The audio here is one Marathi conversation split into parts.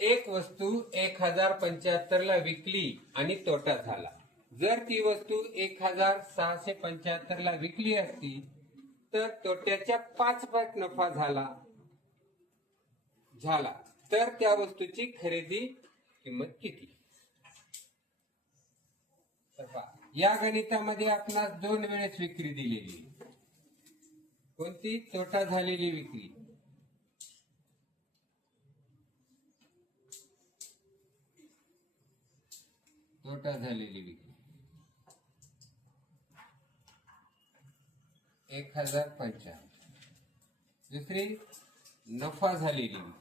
एक वस्तू 1075 ला विकली आणि तोटा झाला. जर ती वस्तू 1675 ला विकली असती तर तोट्याच्या 5 पट नफा झाला तर त्या वस्तूची खरेदी किंमत किती? या गणितामध्ये आपणास 2 वेळेस विक्री दिलेली. कोणती? तोटा झालेली विक्री. तोटा झालेली विक्री 1055. दुसरी नफा झालेली विक्री.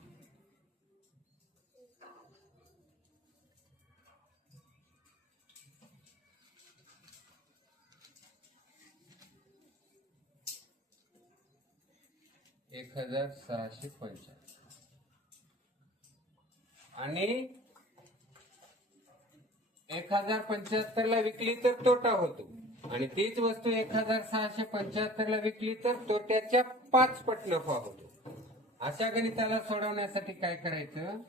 $1655 आणि 1075 ला विकली तर तोटा होतो आणि तीच वस्तू 1675 ला विकली तर तोट्याच्या 5 पट नफा होतो. अशा गणिताला सोडवण्यासाठी काय करायचं?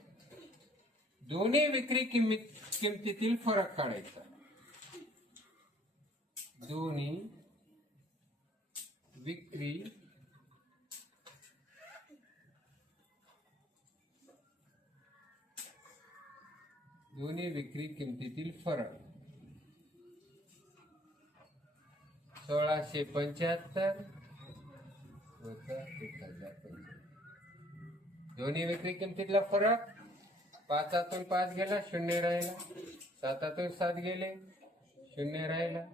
दोन्ही विक्री किमतीतील फरक काढायचा. दोन्ही विक्री किमतीतील फरक 1675 वजा 1075. दोन्ही विक्री किमतीतला फरक 5 5 गेला, 0 राहिला. 7 7 गेले, 0 राहिला.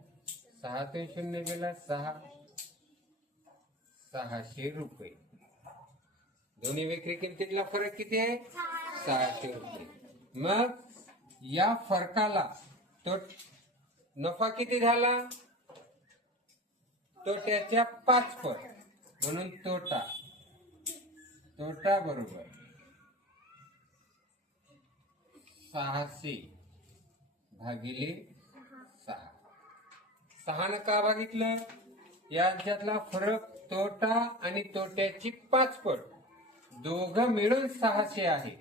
6 0 गेला, 600 रुपये. दोन्ही विक्री किमतीतला फरक किती आहे? 600 रुपये. मग या फरकाला तो नफा किती झाला? तोट्याच्या 5 पट. म्हणून तोटा बरोबर 600 भागिले 6. 6 न का भागितलं? यांच्यातला फरक तोटा आणि तोट्याची 5 पट दोघं मिळून 600 आहे.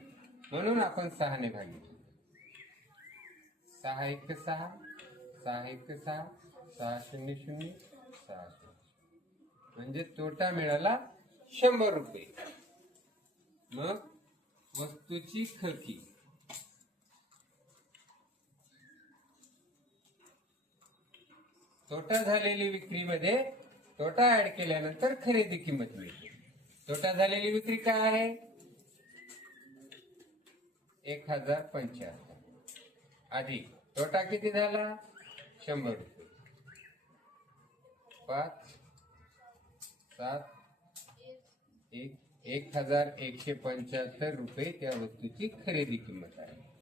म्हणून आपण 6 ने भागितलं. 6 1 6, 6 1 6, 6 0 0, 6 0. म्हणजे तोटा मिळाला 100 रुपये. मग वस्तूची खरेदी. तोटा झालेली विक्रीमध्ये तोटा ऍड केल्यानंतर खरेदी किंमत मिळते. तोटा झालेली विक्री काय आहे? 1075 अधिक तोटा किती झाला? 100 रुपये. 5 7 1 1175 रुपये त्या वस्तूची खरेदी किंमत आहे.